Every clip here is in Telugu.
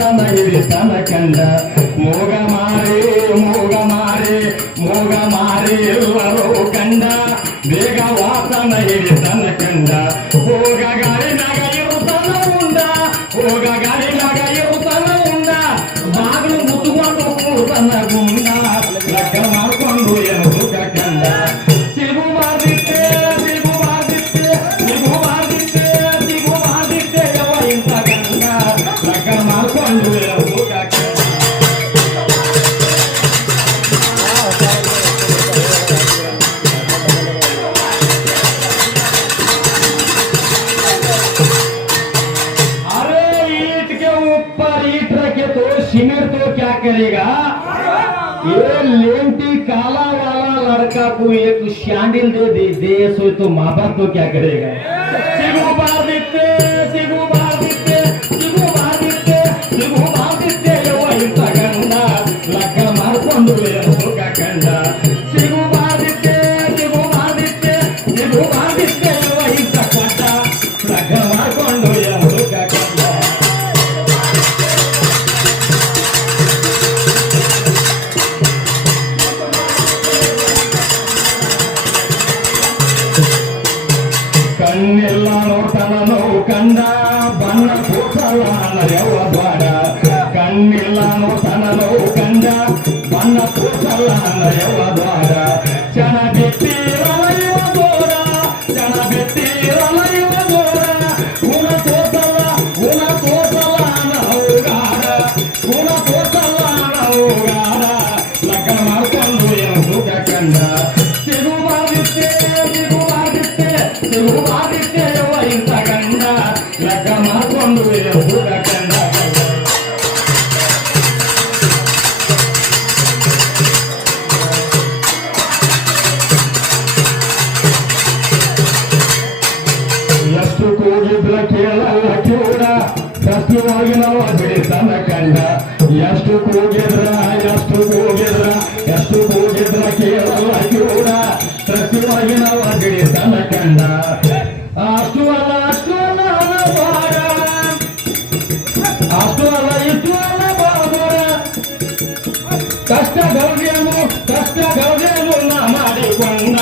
ವಾಸನ ಹಿಡಿತನ ಕಂಡ ಮೋಗ ಮಾರಿ ಮೋಗ ಮಾರಿ ಮೋಗ ಮಾರಿ ಎಲ್ಲರೂ ಕಂಡ ಬೇಗ ವಾಸನ ಹಿಡಿತನ ಕಂಡ ಹೋಗ ಗಾಳಿನಾಗ ಇರುತ್ತನ ಉಂಡ ಹೋಗ ಗಾಳಿನಾಗ ಇರುತ್ತನ ಉಂಡ ಬಾಗಿಲು ಮುಚ್ಚಿಕೊಂಡು ಕೂತನ ಗುಂಡ करेगा ये लेंटी काला वाला लड़का को एक सैंडल दे दे दे सो तो माँ बाप तो क्या करेगा? కన్న పూసలాన ఎవడ కన్నిల్లాను తనలో కంద కన్న పూసలాన ఎవడ చెనబెట్టి రలయువ దూర చెనబెట్టి రలయువ దూర ఉన ಲಗ್ನ ಮಾಡ್ಕೊಂಡು ಏನು ಸುಖ ಕಂಡ ಎಷ್ಟು ಕೂಗಿದ್ರ ಕೇಳಲ್ಲ ಕಿವುಡ ಸತ್ಯವಾಗಿ ನಾವು ಬಿಡಿತನ ಕಂಡ. ಎಷ್ಟು ಕೂಗಿದ್ರ ಎಷ್ಟು ಕೂಗಿದ್ರ ಎಷ್ಟು ಕೂಗಿದ್ರ ಕೇಳಲ್ಲ ಕಿವುಡ ಸತ್ಯವಾಗಿ ನಾವು ಬಿಡಿತನ ಕಂಡ. కష్ట గౌర్యము కష్ట గౌర్యము నామాది కొండ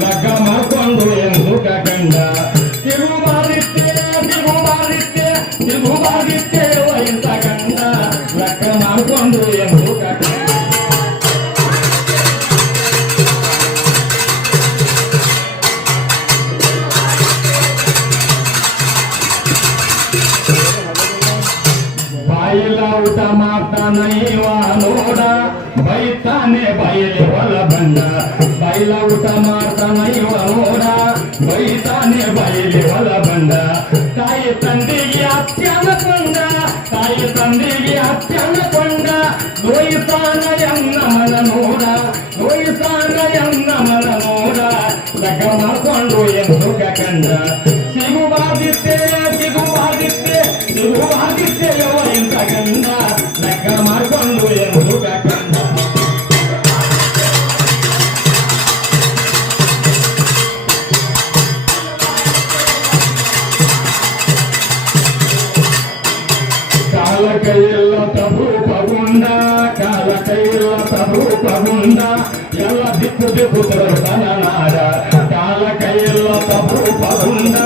లగ్గ మరకొండు ఎందుక కండ తిరుగుబారిస్తే తిరుగుబారిస్తే తిరుగుబారిస్తే వయంత కండ లగ్గ మరకొండు ఎందుక కండ ಸುಖ ಕಂಡ ಬಾಯಿಲ ಊಟ ಮಾಡ್ತಾನ ಇವ ನೋಡ ಬೈತಾನೆ ಬಾಯಿಲೆ ಹೊಲ ಬಂದ ಬಾಯಿಲ ಊಟ ಮಾಡ್ತಾನ ಇವ ನೋಡ ಬೈತಾನೆ ಬಾಯಿಲೆ ಹೊಲ ಬಂದ ತಾಯಿ ತಂದೆಗೆ ಅತ್ಯನ ಕೊಂಡ ತಾಯಿ ತಂದೆಗೆ ಅತ್ಯನ ಕೊಂಡ ನೋಯಿತಾನ ಎನ್ನ ಮನ ನೋಡ ನೋಯಿತಾನ ಎನ್ನ ಮನ ನೋಡ ಲಗ್ಗ ಮಾಡ್ಕೊಂಡು ಏನು ಕೈಯೆಲ್ಲ ತರೂಪಗೊಂಡ ಕಾಲ ಕೈಯೆಲ್ಲ ತರೂಪಗೊಂಡ ಎಲ್ಲ ದಿಕ್ಕು ದಿಕ್ಕು ತರತನಾಡ ಕಾಲ ಕೈಯೆಲ್ಲ ತರೂಪಗೊಂಡ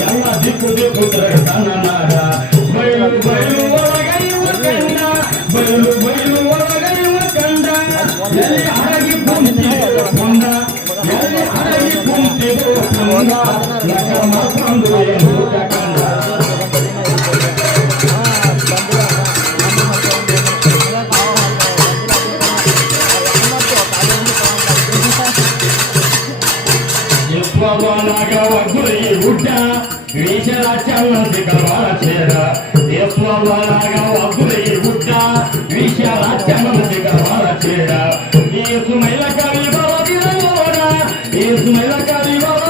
ಎಲ್ಲ ದಿಕ್ಕು ದಿಕ್ಕು ತರತನಾಡ ಬಯಲು ಬಯಲು ಒಳಗೈಯುವ ಕಂಡ ಬಯಲು ಬಯಲು ಒಳಗೈಯುವ ಕಂಡ ಎಲ್ಲಿ ಹರಗಿ ಕುಂತಿರುವ ಕೊಂಡ ಎಲ್ಲಿ ಹರಗಿ ಕುಂತಿರುವ ಕೊಂಡ ನಗ ಮಾತಂದು ಏನು యశ్వనాగ వగ్గురి గుడ్డ విషరాచన్నది కలవాల చేర యశ్వనాగ వగ్గురి గుడ్డ విషరాచన్నది కలవాల చేర ఏసు మైల కవి బాబా మోడ ఏసుమైల కవి బాబా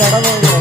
இடம்